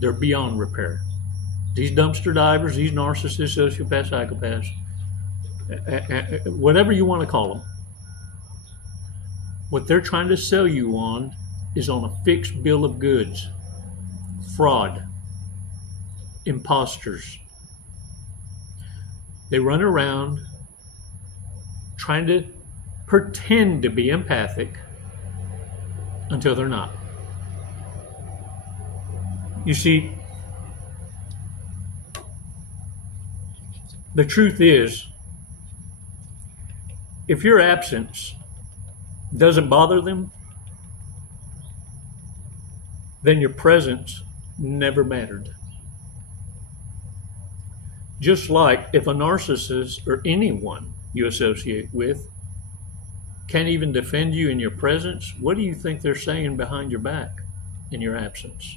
They're beyond repair. These dumpster divers, these narcissists, sociopaths, psychopaths, whatever you want to call them, what they're trying to sell you on is on a fixed bill of goods. Fraud, imposters. They run around trying to pretend to be empathic until they're not. You see, the truth is, if your absence doesn't bother them, then your presence never mattered. Just like if a narcissist or anyone you associate with can't even defend you in your presence, what do you think they're saying behind your back in your absence?